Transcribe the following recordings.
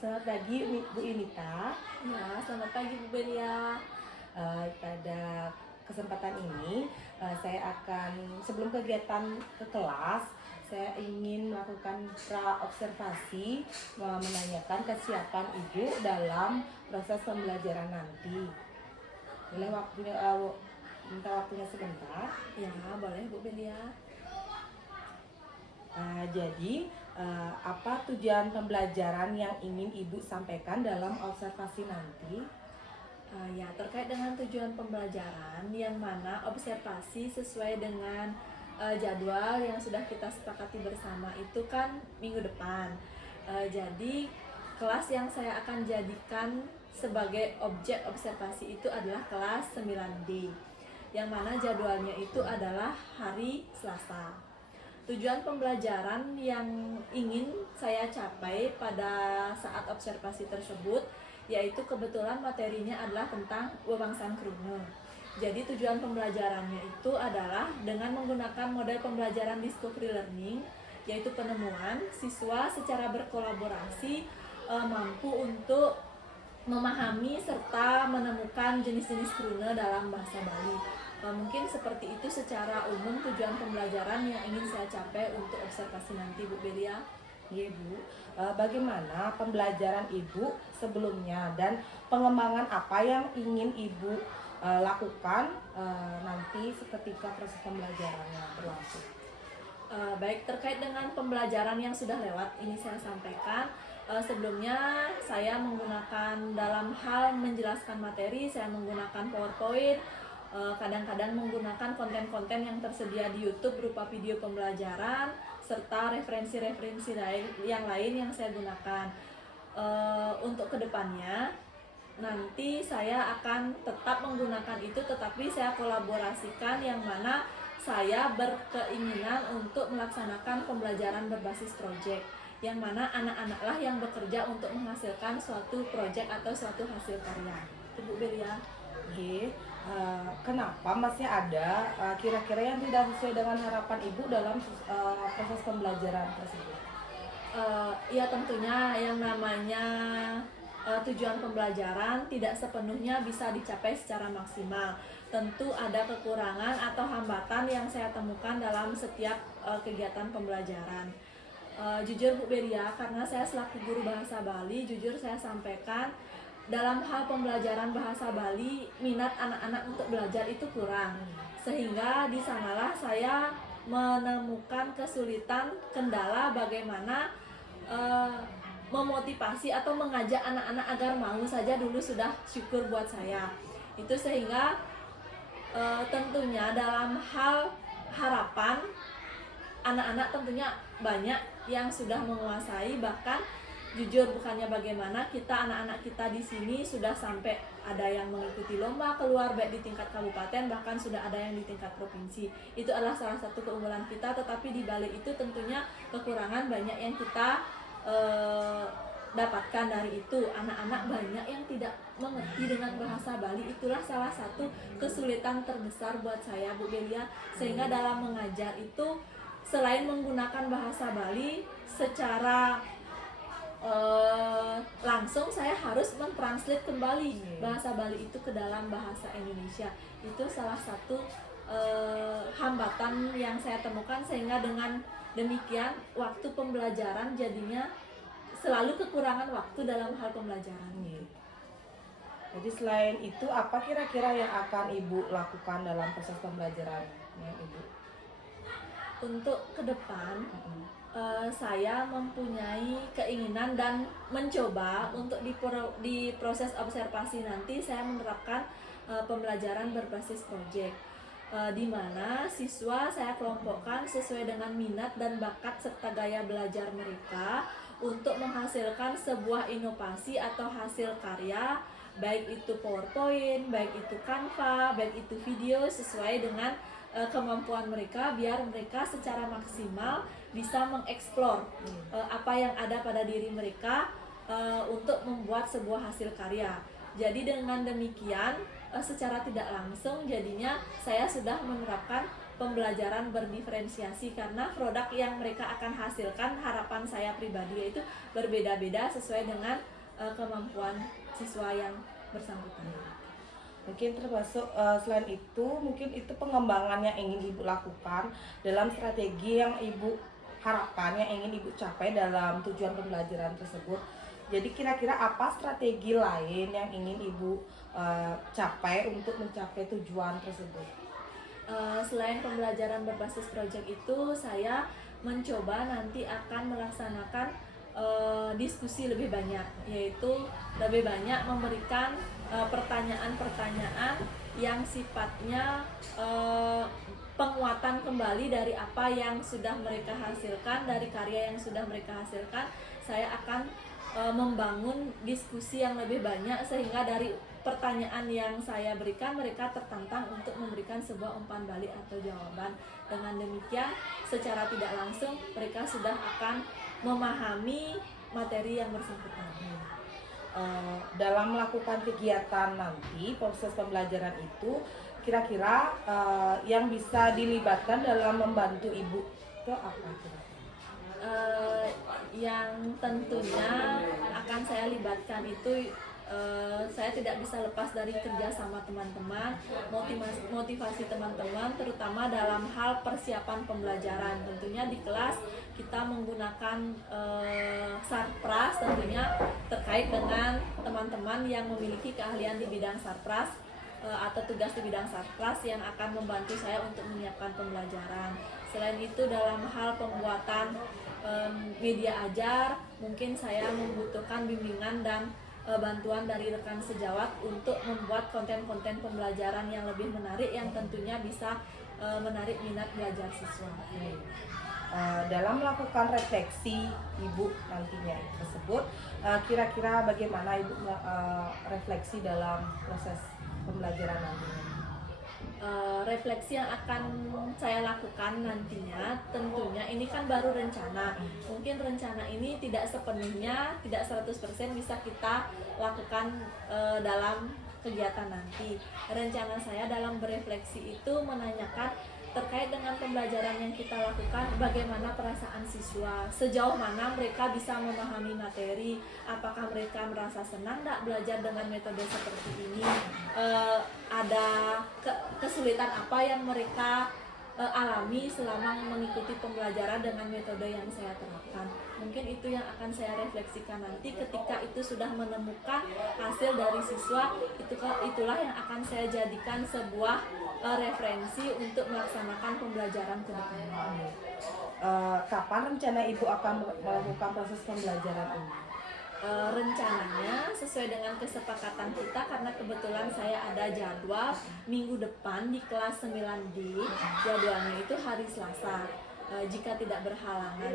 Selamat pagi Bu Inita. Ya, selamat pagi Bu Belia. Pada kesempatan ini saya akan sebelum kegiatan ke kelas saya ingin melakukan pra-observasi menanyakan kesiapan Ibu dalam proses pembelajaran nanti. Boleh minta waktunya sebentar? Ya, boleh Bu Belia. Jadi apa tujuan pembelajaran yang ingin Ibu sampaikan dalam observasi nanti? Ya, terkait dengan tujuan pembelajaran yang mana observasi sesuai dengan jadwal yang sudah kita sepakati bersama itu kan minggu depan. Jadi kelas yang saya akan jadikan sebagai objek observasi itu adalah kelas 9D, yang mana jadwalnya itu adalah hari Selasa. Tujuan pembelajaran yang ingin saya capai pada saat observasi tersebut yaitu kebetulan materinya adalah tentang wewangsang krune. Jadi tujuan pembelajarannya itu adalah dengan menggunakan model pembelajaran discovery learning, yaitu penemuan, siswa secara berkolaborasi mampu untuk memahami serta menemukan jenis-jenis krune dalam bahasa Bali. Mungkin seperti itu secara umum tujuan pembelajaran yang ingin saya capai untuk observasi nanti Bu Belia. Iya Bu, bagaimana pembelajaran Ibu sebelumnya dan pengembangan apa yang ingin Ibu lakukan nanti ketika proses pembelajarannya berlangsung? Baik, terkait dengan pembelajaran yang sudah lewat ini saya sampaikan. Sebelumnya saya menggunakan dalam hal menjelaskan materi, saya menggunakan PowerPoint, kadang-kadang menggunakan konten-konten yang tersedia di YouTube berupa video pembelajaran serta referensi-referensi yang lain yang saya gunakan. Untuk kedepannya nanti saya akan tetap menggunakan itu, tetapi saya kolaborasikan yang mana saya berkeinginan untuk melaksanakan pembelajaran berbasis proyek, yang mana anak-anaklah yang bekerja untuk menghasilkan suatu proyek atau suatu hasil karya. Ibu Belia. Oke, kenapa masih ada kira-kira yang tidak sesuai dengan harapan Ibu dalam proses pembelajaran tersebut? Ya tentunya yang namanya tujuan pembelajaran tidak sepenuhnya bisa dicapai secara maksimal. Tentu ada kekurangan atau hambatan yang saya temukan dalam setiap kegiatan pembelajaran. Jujur Bu Beria, karena saya selaku guru bahasa Bali, jujur saya sampaikan dalam hal pembelajaran bahasa Bali, minat anak-anak untuk belajar itu kurang. Sehingga di sanalah saya menemukan kesulitan, kendala bagaimana memotivasi atau mengajak anak-anak agar mau saja dulu sudah syukur buat saya. Itu sehingga tentunya dalam hal harapan anak-anak tentunya banyak yang sudah menguasai, bahkan jujur bukannya bagaimana kita anak-anak kita di sini sudah sampai ada yang mengikuti lomba keluar baik di tingkat kabupaten, bahkan sudah ada yang di tingkat provinsi. Itu adalah salah satu keunggulan kita, tetapi di balik itu tentunya kekurangan banyak yang kita dapatkan dari itu. Anak-anak banyak yang tidak mengerti dengan bahasa Bali, itulah salah satu kesulitan terbesar buat saya Bu Belia, sehingga dalam mengajar itu selain menggunakan bahasa Bali secara langsung, saya harus mentranslate kembali bahasa Bali itu ke dalam bahasa Indonesia. Itu salah satu hambatan yang saya temukan, sehingga dengan demikian waktu pembelajaran jadinya selalu kekurangan waktu dalam hal pembelajaran. Jadi selain itu apa kira-kira yang akan Ibu lakukan dalam proses pembelajaran Ibu? Untuk ke depan saya mempunyai keinginan dan mencoba untuk di proses observasi nanti saya menerapkan pembelajaran berbasis proyek, di mana siswa saya kelompokkan sesuai dengan minat dan bakat serta gaya belajar mereka untuk menghasilkan sebuah inovasi atau hasil karya, baik itu PowerPoint, baik itu Canva, baik itu video, sesuai dengan kemampuan mereka, biar mereka secara maksimal bisa mengeksplor apa yang ada pada diri mereka untuk membuat sebuah hasil karya. Jadi dengan demikian secara tidak langsung jadinya saya sudah menerapkan pembelajaran berdiferensiasi, karena produk yang mereka akan hasilkan harapan saya pribadi yaitu berbeda-beda sesuai dengan kemampuan siswa yang bersangkutan. Mungkin termasuk selain itu, mungkin itu pengembangan yang ingin Ibu lakukan dalam strategi yang Ibu harapkan, yang ingin Ibu capai dalam tujuan pembelajaran tersebut. Jadi kira-kira apa strategi lain yang ingin Ibu capai untuk mencapai tujuan tersebut? Selain pembelajaran berbasis proyek itu, saya mencoba nanti akan melaksanakan diskusi lebih banyak, yaitu lebih banyak memberikan pertanyaan-pertanyaan yang sifatnya penguatan kembali dari apa yang sudah mereka hasilkan, dari karya yang sudah mereka hasilkan. Saya akan membangun diskusi yang lebih banyak, sehingga dari pertanyaan yang saya berikan mereka tertantang untuk memberikan sebuah umpan balik atau jawaban. Dengan demikian secara tidak langsung mereka sudah akan memahami materi yang bersangkutan. Dalam melakukan kegiatan nanti, proses pembelajaran itu kira-kira yang bisa dilibatkan dalam membantu Ibu itu apa kira-kira? Yang tentunya akan saya libatkan itu, saya tidak bisa lepas dari kerja sama teman-teman, motivasi teman-teman, terutama dalam hal persiapan pembelajaran. Tentunya di kelas kita menggunakan sarpras, tentunya terkait dengan teman-teman yang memiliki keahlian di bidang sarpras atau tugas di bidang sarpras yang akan membantu saya untuk menyiapkan pembelajaran. Selain itu, dalam hal pembuatan media ajar, mungkin saya membutuhkan bimbingan dan bantuan dari rekan sejawat untuk membuat konten-konten pembelajaran yang lebih menarik, yang tentunya bisa menarik minat belajar siswa. Dalam melakukan refleksi Ibu nantinya tersebut, kira-kira bagaimana Ibu refleksi dalam proses pembelajaran nantinya? Refleksi yang akan saya lakukan nantinya, tentunya ini kan baru rencana. Mungkin rencana ini tidak sepenuhnya, tidak 100% bisa kita lakukan dalam kegiatan nanti. Rencana saya dalam berefleksi itu menanyakan terkait dengan pembelajaran yang kita lakukan, bagaimana perasaan siswa, sejauh mana mereka bisa memahami materi, apakah mereka merasa senang tidak belajar dengan metode seperti ini, ada kesulitan apa yang mereka alami selama mengikuti pembelajaran dengan metode yang saya terapkan. Mungkin itu yang akan saya refleksikan nanti ketika itu sudah menemukan hasil dari siswa. Itulah yang akan saya jadikan sebuah referensi untuk melaksanakan pembelajaran ke depannya. Kapan rencana Ibu akan melakukan proses pembelajaran ini? Rencananya sesuai dengan kesepakatan kita, karena kebetulan saya ada jadwal minggu depan di kelas 9D, jadwalnya itu hari Selasa. Jika tidak berhalangan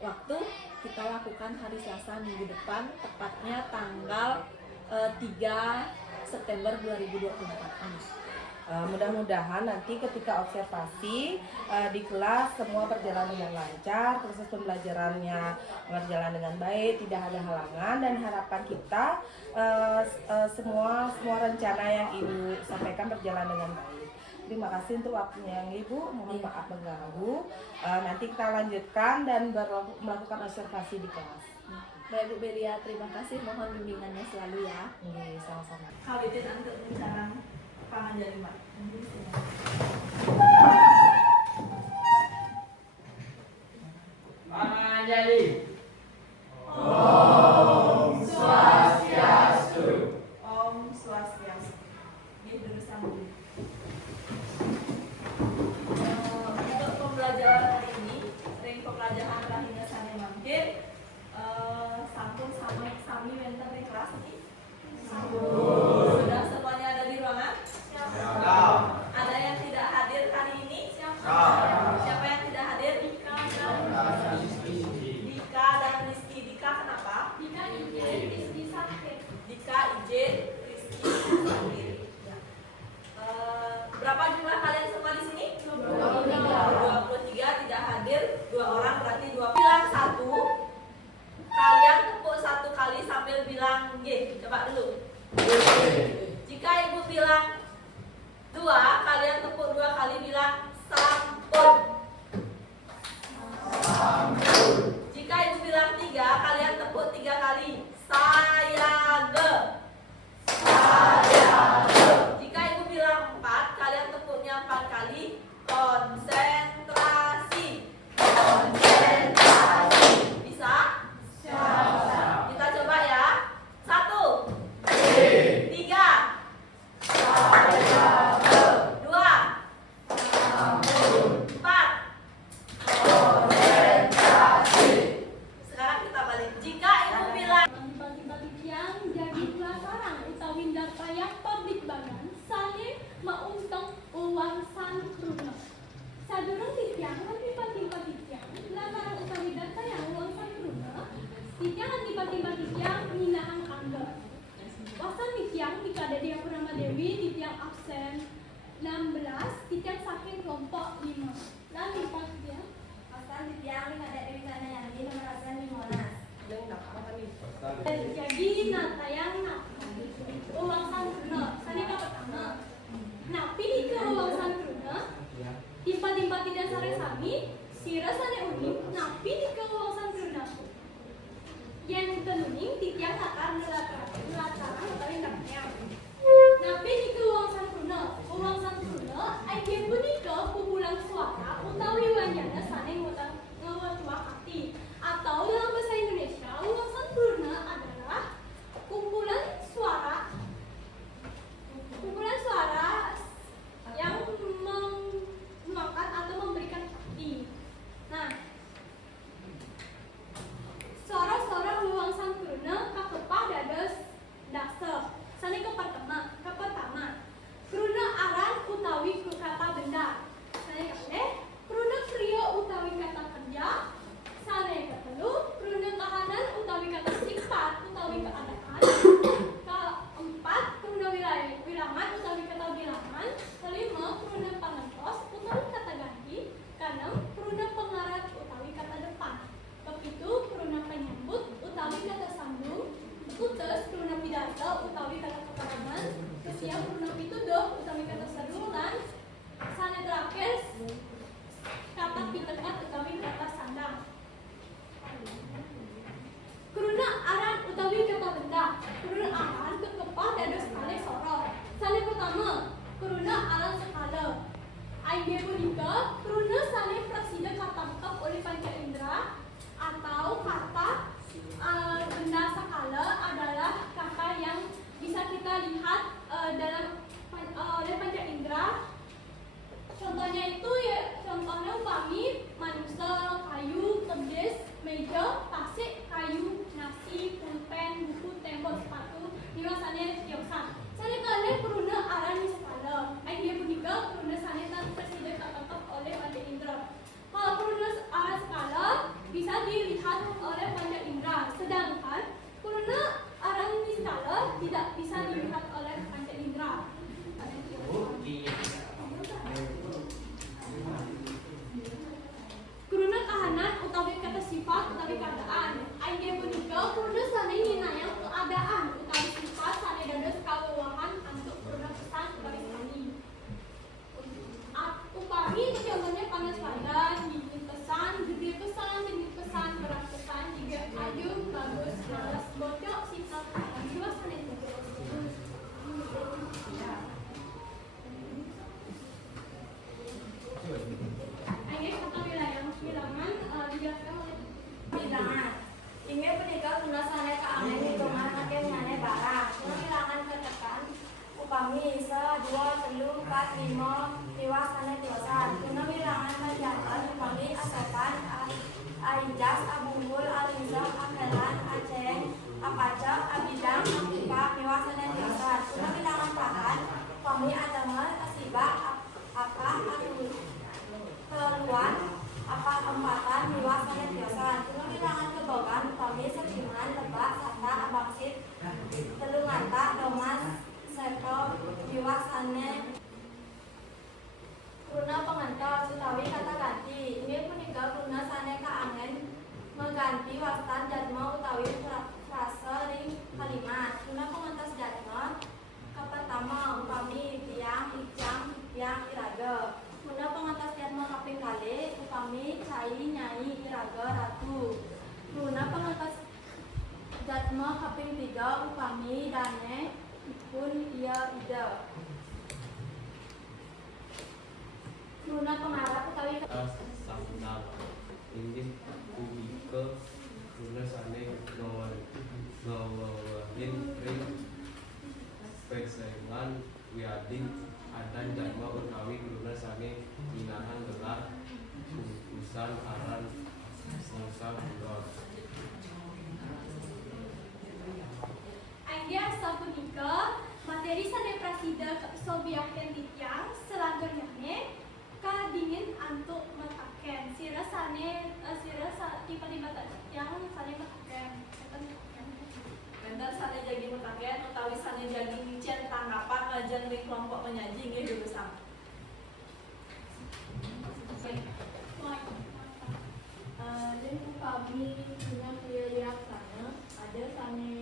waktu, kita lakukan hari Selasa minggu depan, tepatnya tanggal 3 September 2024. Mudah-mudahan nanti ketika observasi di kelas semua berjalan dengan lancar, proses pembelajarannya berjalan dengan baik, tidak ada halangan, dan harapan kita semua rencana yang Ibu sampaikan berjalan dengan baik. Terima kasih untuk waktunya Ibu, mohon maaf mengganggu. Nanti kita lanjutkan dan melakukan observasi di kelas. Baik Bu Belia, terima kasih, mohon bimbingannya selalu ya. Sama-sama. Kawitin untuk bicara pangan jadi mak. Pangan jadi. Om Swastiastu. Om Swastiastu. Ini dulu sambung. Untuk pembelajaran hari ini, ring pembelajaran rahina sane mangkin, sampun sami wenten ring kelas ini. Sudah semuanya ada di ruangan? Ada yang tidak hadir hari ini? Siapa yang tidak hadir? Dika dan Rizky. Dika kenapa? Dika izin, Rizky sakit. Dika izin, Rizky sakit. Ya. Berapa jumlah kalian semua di sini? 23 tidak hadir, 2 orang, berarti 2. Bilang 1. Kalian tepuk 1 kali sambil bilang G. Coba dulu. Jika Ibu bilang 2, kalian tepuk 2 kali bilang 1. jadi natayang uwangsan Bruna sani ka pertama napi di ke uwangsan Bruna timpa-timpa tidak sare sami sira sane uning napi di ke uwangsan Bruna yang tenuning titiang takar nelacaran utawi naknya napi di ke uwangsan Bruna ai dia punika kumpulan suara utawi wanyana sane ngewakati atau dalam bahasa Indonesia uwangsan Bruna adalah kumpulan suara yang menuangkan atau memberikan arti. Nah, suara-suara luwangsan Bruna kakepah dados dase. Sani ke pertama, Bruna aran utawi kata benda. Sani kalih, Bruna kriya utawi kata kerja. Sani ketelu, Bruna kahanan utawi kata sifat utawi keadaan. Keempat, Bruna wilangan utawi kata bilangan. Kelima, Bruna pangentos utawi kata ganti. Keenam, Bruna pengarat utawi kata depan. Kepitu, Bruna penyambut utawi kata sambung. Keutus, Bruna pidato utawi kata keterangan. Kesiam, Bruna pituduh utawi kata serulan. Sane terakhir, kata pitekat utawi kata sandang. Bruna aran utawi kata benda. Bruna aran kekepah dados kalih sorot. Sane pertama, Bruna aran sekala. Aige punika, Bruna sane prasida katangkep oleh panca indera atau kata benda sakala adalah kata yang bisa kita lihat oleh panca indera. Contohnya itu ya, contohnya upami manusia, kayu, tebes, meja, tasik, kayu, nasi, pulpen, buku, tembok, sepatu, niwasannya tiosan. Sane kalih Bruna aran skala. Dia punika Bruna sane tan presiden kakak oleh panca indera. Kalau Bruna aran skala bisa dilihat oleh panca indera, sedangkan Bruna aran skala tidak bisa dilihat oleh panca indera. Bruna kahanan utawi kata sifat utawi keadaan. Aige punika Bruna sane nyinayang keadaan utawi sifat sane dados kawewahan antuk Bruna pesan utawi sani. Upami contohnya panas dingin pesan, gede pesan, berat pesan, juga aju, bagus, malas, bocok, sifat, jiwa sane bilangan. Inge punika guna sane kaangen hitungan ake nyane barang. Guna bilangan ketekan upami 1, 2, 3, 4, 5, tiwas sane tiosan. Guna bilangan manjantan upami asopan, aijas, abunggul, alizam, akelan, aceng, apacak, abidang, apipa, tiwas sane tiosan. Guna bilangan tahan upami adamel, asibak, apa, keluan, apa empatan, luas sane tiosan. Guna bilangan kebogan upami sepiman, lebak, sata, abangsit, telunganta, domas, seto, jiwas sane. Bruna pengantos utawi kata ganti. Inggih punika Bruna sane kaangen mengganti wastan jadma utawi frase ring kalimat. Bruna pengantos jadma kapetama upami tiang, ijang, tiang, iraga. Bruna pengantos jadma kaping kalih upami cai, nyai, iraga, ratu. Bruna pengantos jadma kaping 3 upami dane, ipun, iya, ida. Bruna pengarap utawi Samdal inggih punika Bruna sane ngawahin ring pesengan wiading adan jadma utawi Bruna sane minahan gelar bungkusan aran bangsa bulan. Anggia sapunika materi sane prasida Sobiak yang ditiang selanjutnya kadingin antuk mataken sira tiba-tiba yang sane mataken Bentar sane jagi mutaken utawi sane jagi ngicen tanggapan lajeng ring kelompok menyaji nggih jurusan. Jadi upami dengan kriya sana ada sane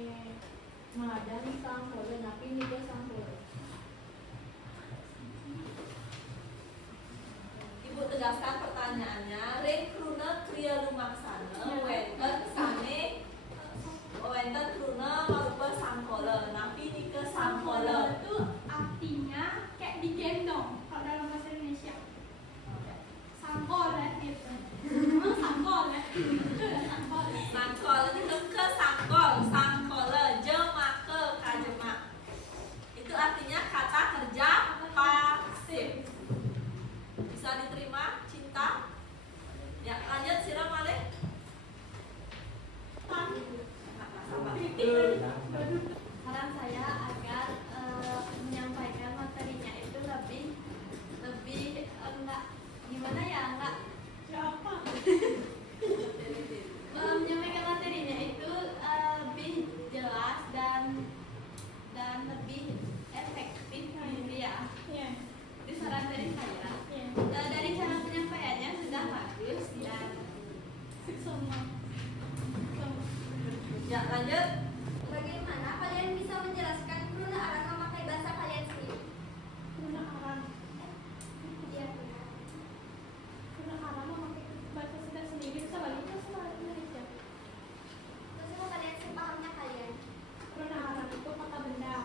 ngeten kruna marupa sangkola. Napi nih ke Sangkola sangkola. itu artinya kayak digendong kalau dalam bahasa Indonesia. Sangkola gitu. Sangkola. Sangkola. Sangkol itu ke sangkol, sangkola, jema ke kajema. Itu artinya kata kerja pasif. Bisa diterima, cinta? Ya, lanjut siram Malek. Saran saya agar menyampaikan materinya itu lebih enggak gimana ya enggak Siapa? menyampaikan materinya itu lebih jelas dan lebih efektif gitu ya. Iya. Itu saran dari saya. Iya. Dari cara penyampaiannya sudah bagus dan Semua. Ya, lanjut. bagaimana kalian bisa menjelaskan guna aran memakai bahasa kalian sendiri? Guna aran. Iya. Guna aran memakai bahasa kita sendiri. Bisa balik ke bahasa Indonesia. Terus kalian sepahamnya kalian. Guna aran itu kata benda.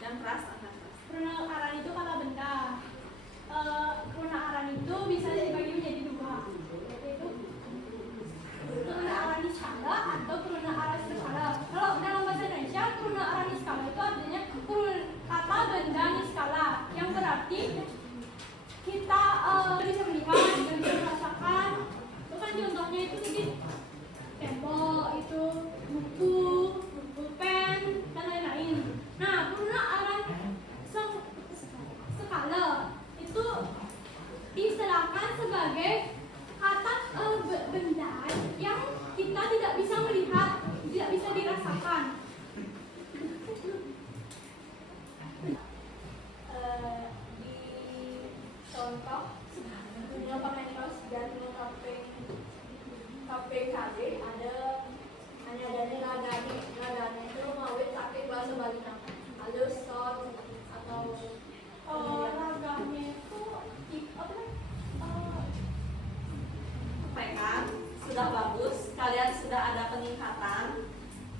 Yang keras, angkat keras. Guna aran itu kata benda. Guna aran itu bisa dibagi menjadi dua, yaitu guna aran skala atau guna aran skala. Kalau dalam bahasa Indonesia, guna aran skala itu artinya kata benda skala, yang berarti kita bisa melihat dan bisa merasakan. Itu kan contohnya itu tadi tembok, itu buku, pulpen, dan lain-lain. Nah, guna aran skala itu diistilahkan sebagai kata benda yang kita tidak bisa melihat, tidak bisa dirasakan. Di contoh dunia Permenkos dan KPKB hanya dari nagane itu mau pakai bahasa Bali halus ton atau Olahraganya itu apa namanya? Sampaikan, sudah bagus, kalian sudah ada peningkatan.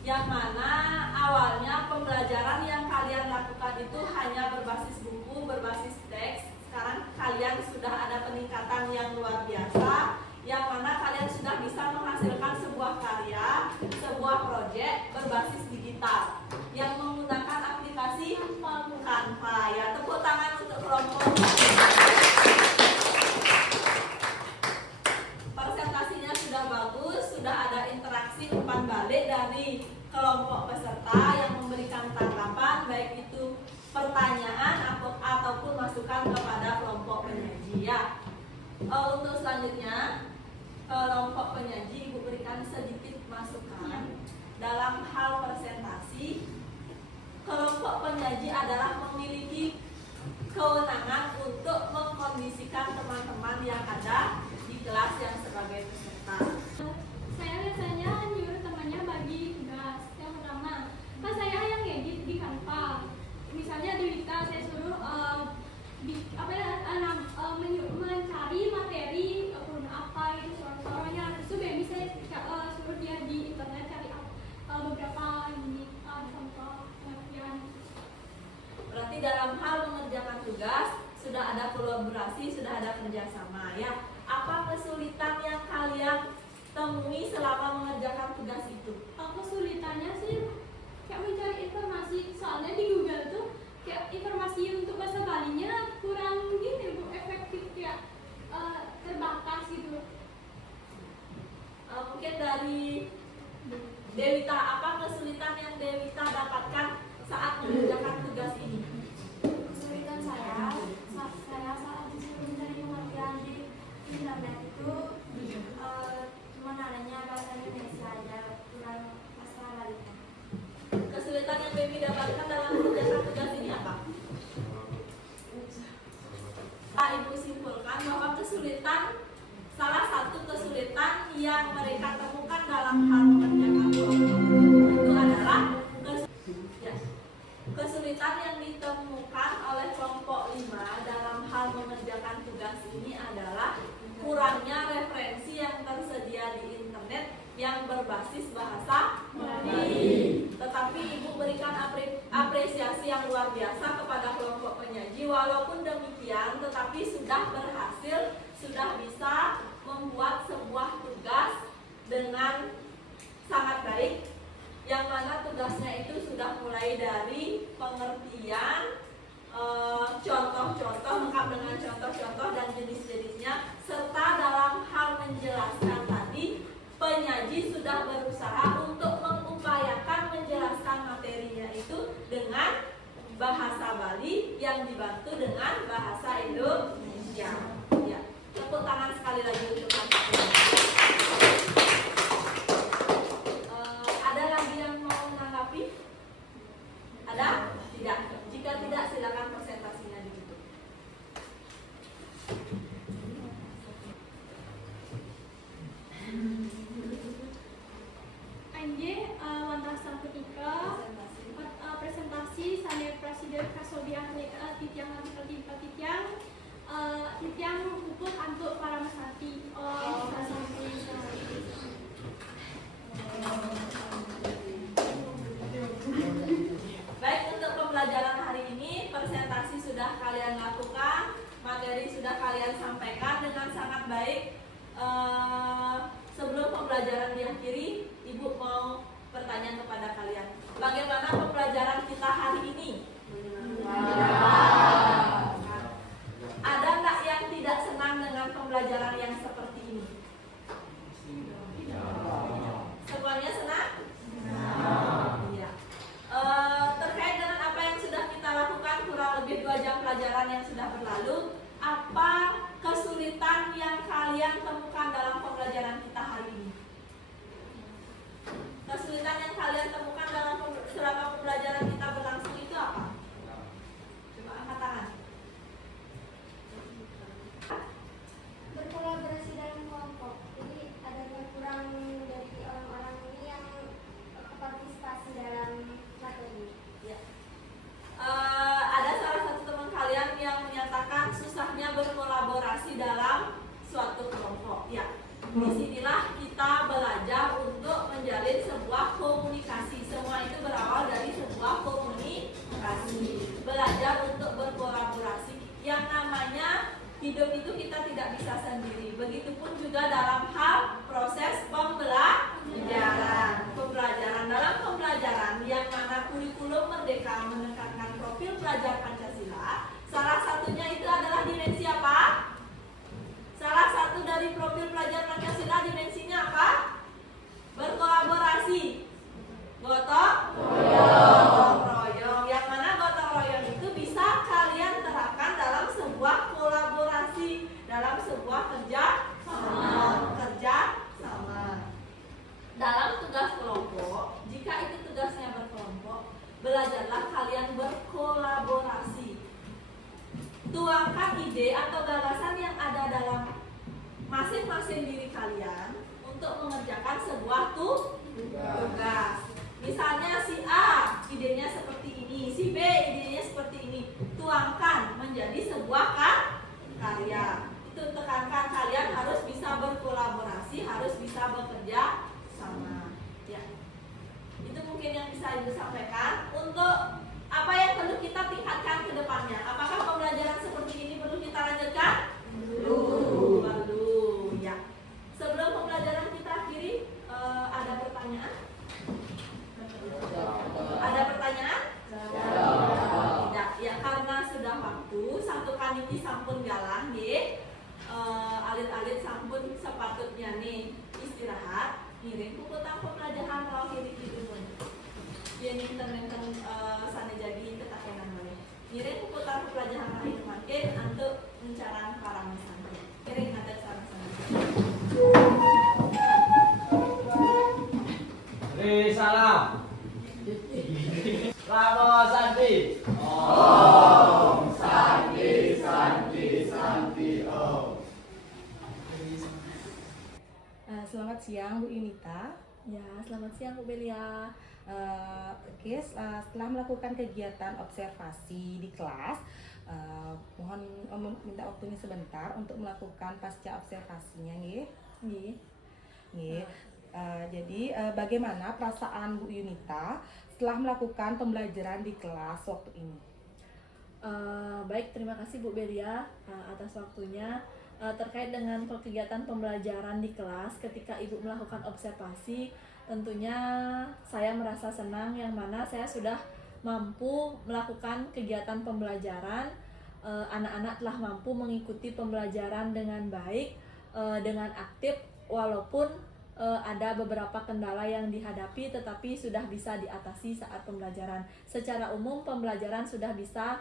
Yang mana awalnya pembelajaran yang kalian lakukan itu hanya berbasis buku, berbasis teks. Sekarang kalian sudah ada peningkatan yang luar biasa, yang mana kalian sudah bisa menghasilkan sebuah karya, sebuah proyek berbasis digital yang menggunakan aplikasi Canva. Ya, tepuk tangan untuk kelompok. Presentasinya sudah bagus, sudah ada interaksi umpan balik dari kelompok peserta yang memberikan tanggapan, baik itu pertanyaan ataupun masukan kepada kelompok penyaji. Ya. Untuk selanjutnya, kelompok penyaji Ibu berikan sedikit masukan dalam hal presentasi. Kelompok penyaji adalah memiliki kewenangan untuk mengkondisikan teman-teman yang ada di kelas yang sebagai peserta. Saya biasanya nyuruh temannya bagi tugas. Yang pertama, kan saya yang ngedit di Canva. Misalnya Dewita, saya suruh mencari materi guna apa itu soal-soalnya. Terus Baby saya suruh dia di internet cari beberapa contoh pengertian. Berarti dalam hal mengerjakan tugas sudah ada kolaborasi, sudah ada kerjasama. Ya, apa kesulitan yang kalian temui selama mengerjakan tugas itu? Kesulitannya sih kayak mencari informasi, soalnya di Google tuh kayak informasi untuk bahasa Balinya kurang gini Bu, efektif, kayak terbatas gitu. Mungkin dari Dewita, apa kesulitan yang Dewita dapatkan saat mengerjakan tugas ini? kesulitan saya saat disuruh mencari pengertian di internet itu cuma adanya bahasa Indonesia aja, kurang bahasa Bali. Kesulitan yang Baby dapatkan dalam mengerjakan tugas ini apa? Ibu simpulkan bahwa salah satu kesulitan yang mereka temukan dalam hal mengerjakan kelompok itu adalah kesulitan yang ditemukan oleh kelompok 5 dalam hal mengerjakan tugas ini adalah kurangnya referensi yang tersedia di internet yang berbasis bahasa Bali. tetapi Ibu berikan apresiasi yang luar biasa kepada kelompok penyaji. Walaupun demikian, tetapi sudah berhasil, sudah bisa membuat sebuah tugas dengan sangat baik, yang mana tugasnya itu sudah mulai dari pengertian, contoh-contoh, lengkap dengan contoh-contoh dan jenis-jenisnya, serta dalam hal menjelaskan tadi, penyaji sudah berusaha untuk mengupayakan menjelaskan materinya itu dengan bahasa Bali yang dibantu dengan bahasa Indonesia. Ya, tepuk tangan sekali lagi untuk Pak. Ada lagi yang mau menanggapi? Ada? Tidak. Jika tidak, silakan presentasinya ditutup. Anje wantasa ketika presentasi sane presiden kasobian titiang titiang puput untuk para mesati. Baik, untuk pembelajaran hari ini, presentasi sudah kalian lakukan, materi sudah kalian sampaikan dengan sangat baik. Sebelum pembelajaran diakhiri, Ibu mau bertanya kepada kalian, bagaimana pembelajaran kita hari ini? Ada nggak yang tidak senang dengan pembelajaran yang seperti ini? Semuanya senang? Iya. Terkait dengan apa yang sudah kita lakukan kurang lebih 2 jam pelajaran yang sudah berlalu, apa kesulitan yang kalian temukan dalam pembelajaran kita hari ini? Kesulitan yang kalian temukan dalam selama pembelajaran kita berlangsung itu apa? Coba angkat tangan. Berkolaborasi dalam kelompok. Jadi adanya kurang dari orang-orang ini yang partisipasi dalam materi. Ya. Ada salah satu teman kalian yang menyatakan susahnya berkolaborasi dalam suatu kelompok. Ya, disinilah kita belajar untuk menjalin sebuah komunikasi. Semua itu berawal dari sebuah komunikasi. Belajar untuk berkolaborasi. Yang namanya hidup itu kita tidak bisa sendiri. Begitupun juga dalam hal proses pembelajaran. Dalam pembelajaran yang mana kurikulum Merdeka menekankan profil pelajar Pancasila, salah satunya itu adalah dimensi apa? Salah satu dari profil pelajar Pancasila dimensinya apa? Berkolaborasi. Gotong royong. Yang mana gotong royong itu bisa kalian terapkan dalam sebuah kolaborasi, dalam sebuah kerja sama. Dalam tugas kelompok, jika itu tugasnya berkelompok, belajarlah kalian berkolaborasi. Tuangkan ide atau gagasan yang ada dalam masing-masing diri kalian untuk mengerjakan sebuah tugas. Misalnya si A idenya seperti ini, si B idenya seperti ini. Tuangkan menjadi sebuah karya. Itu tekankan kalian harus bisa berkolaborasi, harus bisa bekerja sama. Ya. Itu mungkin yang bisa Ibu sampaikan. Untuk apa yang perlu kita tingkatkan ke depannya? Apakah pembelajaran seperti ini perlu kita lanjutkan? Perlu. Ya. Sebelum pembelajaran kita akhiri, ada pertanyaan? Ada pertanyaan? Tidak. Ya, karena sudah waktu, satu kaniki sampun galang nggih. Alit-alit sampun sepatutnya nih istirahat. Ngiring puputan pembelajaran mengakhiri hidupun. Yen enten-enten sana jadi ketakenan wae. Ngiring puputan pembelajaran lain makin untuk mencarang para mesantri. Ngiring ada sana-sana. Salam. Ramo Santi. Selamat siang Bu Yunita. Ya, selamat siang Bu Belia. Oke, setelah melakukan kegiatan observasi di kelas, mohon minta waktunya sebentar untuk melakukan pasca observasinya, nggih. Nggih. Nggih. Jadi bagaimana perasaan Bu Yunita setelah melakukan pembelajaran di kelas waktu ini? Baik, terima kasih Bu Belia atas waktunya. Terkait dengan kegiatan pembelajaran di kelas ketika Ibu melakukan observasi, tentunya saya merasa senang yang mana saya sudah mampu melakukan kegiatan pembelajaran. Anak-anak telah mampu mengikuti pembelajaran dengan baik, dengan aktif, walaupun ada beberapa kendala yang dihadapi tetapi sudah bisa diatasi saat pembelajaran. Secara umum pembelajaran sudah bisa,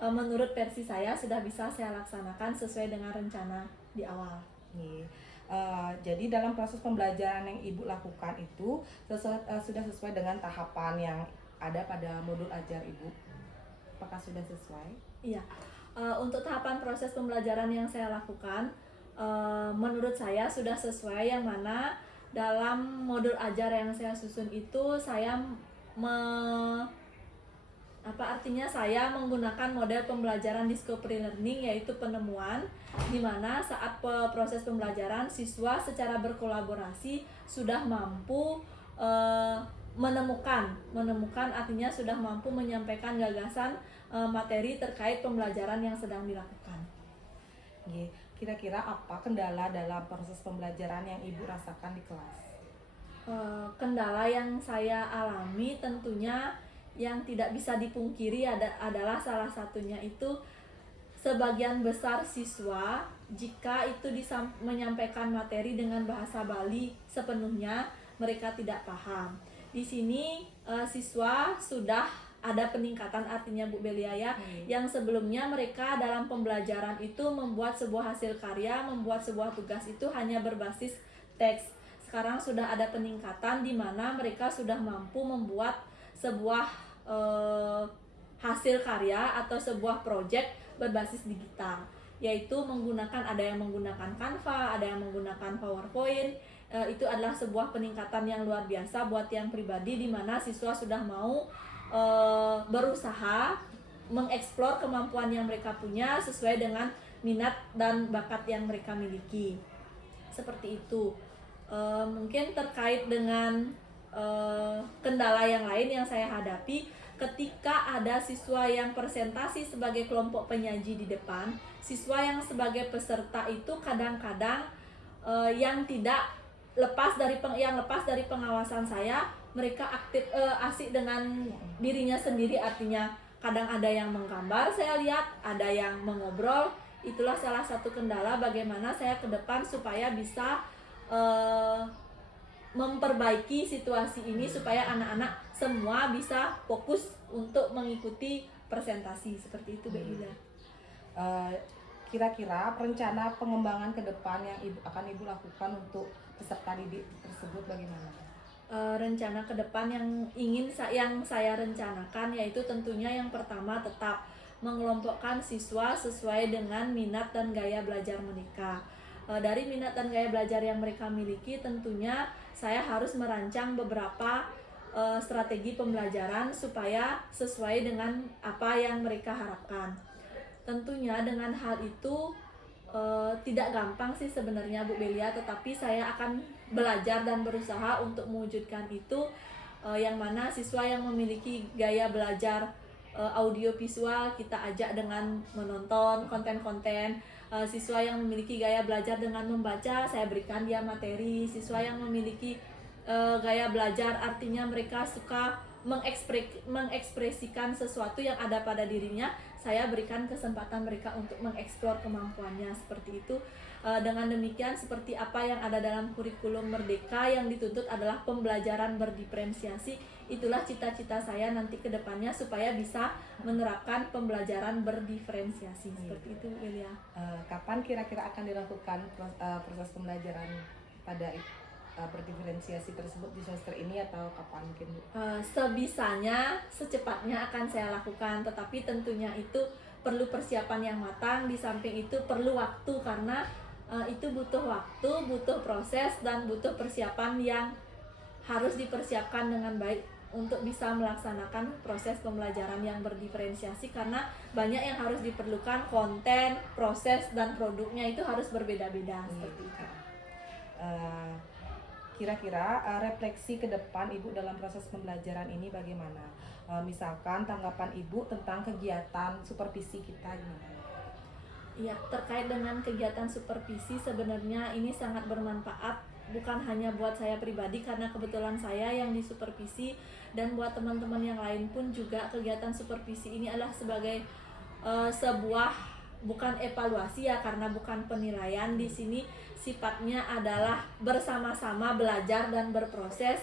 menurut versi saya sudah bisa saya laksanakan sesuai dengan rencana di awal. Nih, jadi dalam proses pembelajaran yang Ibu lakukan itu sudah sesuai dengan tahapan yang ada pada modul ajar Ibu? Apakah sudah sesuai? Iya, untuk tahapan proses pembelajaran yang saya lakukan, menurut saya sudah sesuai, yang mana dalam modul ajar yang saya susun itu saya saya menggunakan model pembelajaran discovery learning, yaitu penemuan, di mana saat proses pembelajaran siswa secara berkolaborasi sudah mampu menemukan artinya sudah mampu menyampaikan gagasan materi terkait pembelajaran yang sedang dilakukan. Kira-kira apa kendala dalam proses pembelajaran yang Ibu rasakan di kelas? Kendala yang saya alami tentunya yang tidak bisa dipungkiri adalah salah satunya itu sebagian besar siswa jika itu menyampaikan materi dengan bahasa Bali sepenuhnya mereka tidak paham. Di sini siswa sudah ada peningkatan, artinya Bu Belia ya, yang sebelumnya mereka dalam pembelajaran itu membuat sebuah hasil karya, membuat sebuah tugas itu hanya berbasis teks. Sekarang sudah ada peningkatan di mana mereka sudah mampu membuat sebuah hasil karya atau sebuah project berbasis digital, yaitu ada yang menggunakan Canva, ada yang menggunakan PowerPoint. Itu adalah sebuah peningkatan yang luar biasa buat yang pribadi, di mana siswa sudah mau berusaha mengeksplor kemampuan yang mereka punya sesuai dengan minat dan bakat yang mereka miliki. Seperti itu. Mungkin terkait dengan kendala yang lain yang saya hadapi ketika ada siswa yang presentasi sebagai kelompok penyaji di depan, siswa yang sebagai peserta itu kadang-kadang yang lepas dari pengawasan saya, mereka asik dengan dirinya sendiri, artinya kadang ada yang menggambar, saya lihat ada yang mengobrol. Itulah salah satu kendala bagaimana saya ke depan supaya bisa memperbaiki situasi ini supaya anak-anak semua bisa fokus untuk mengikuti presentasi seperti itu, Bu Ida. Kira-kira rencana pengembangan ke depan yang akan Ibu lakukan untuk peserta didik tersebut bagaimana? Rencana ke depan yang saya rencanakan yaitu tentunya yang pertama tetap mengelompokkan siswa sesuai dengan minat dan gaya belajar mereka. Dari minat dan gaya belajar yang mereka miliki, tentunya saya harus merancang beberapa strategi pembelajaran supaya sesuai dengan apa yang mereka harapkan. Tentunya dengan hal itu tidak gampang sih sebenarnya Bu Belia, tetapi saya akan belajar dan berusaha untuk mewujudkan itu, yang mana siswa yang memiliki gaya belajar audio visual kita ajak dengan menonton konten-konten. Siswa yang memiliki gaya belajar dengan membaca, saya berikan dia materi. Siswa yang memiliki gaya belajar artinya mereka suka mengekspresikan sesuatu yang ada pada dirinya, saya berikan kesempatan mereka untuk mengeksplor kemampuannya seperti itu. Dengan demikian, seperti apa yang ada dalam kurikulum Merdeka yang dituntut adalah pembelajaran berdiferensiasi. Itulah cita-cita saya nanti ke depannya supaya bisa menerapkan pembelajaran berdiferensiasi seperti itu, Belia. Kapan kira-kira akan dilakukan proses pembelajaran pada berdiferensiasi tersebut di semester ini atau kapan mungkin, Bu? Sebisanya, secepatnya akan saya lakukan, tetapi tentunya itu perlu persiapan yang matang. Di samping itu perlu waktu, karena itu butuh waktu, butuh proses, dan butuh persiapan yang harus dipersiapkan dengan baik untuk bisa melaksanakan proses pembelajaran yang berdiferensiasi, karena banyak yang harus diperlukan, konten, proses, dan produknya itu harus berbeda-beda seperti itu. Kira-kira refleksi ke depan Ibu dalam proses pembelajaran ini bagaimana? Misalkan tanggapan Ibu tentang kegiatan supervisi kita gimana? Ya, terkait dengan kegiatan supervisi sebenarnya ini sangat bermanfaat bukan hanya buat saya pribadi karena kebetulan saya yang disupervisi, dan buat teman-teman yang lain pun juga kegiatan supervisi ini adalah sebagai sebuah bukan evaluasi ya, karena bukan penilaian. Di sini sifatnya adalah bersama-sama belajar dan berproses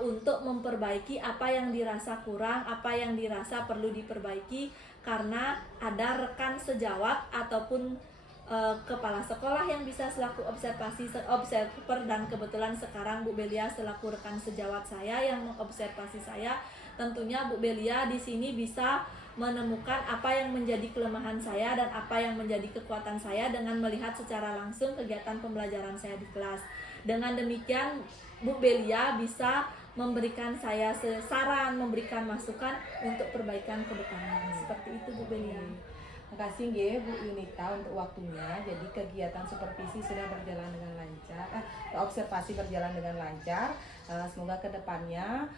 untuk memperbaiki apa yang dirasa kurang, apa yang dirasa perlu diperbaiki, karena ada rekan sejawat ataupun kepala sekolah yang bisa selaku observer, dan kebetulan sekarang Bu Belia selaku rekan sejawat saya yang mengobservasi saya. Tentunya Bu Belia di sini bisa menemukan apa yang menjadi kelemahan saya dan apa yang menjadi kekuatan saya dengan melihat secara langsung kegiatan pembelajaran saya di kelas. Dengan demikian Bu Belia bisa memberikan saya saran, memberikan masukan untuk perbaikan ke depannya. Seperti itu Bu Belia. Terima kasih nggih Bu Yunita untuk waktunya. Jadi kegiatan supervisi sudah berjalan dengan lancar, observasi berjalan dengan lancar. Semoga kedepannya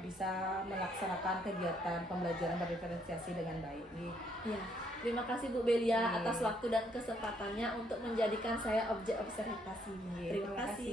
bisa melaksanakan kegiatan pembelajaran berdiferensiasi dengan baik. Ya, terima kasih Bu Belia atas waktu dan kesempatannya untuk menjadikan saya objek observasi. Terima kasih.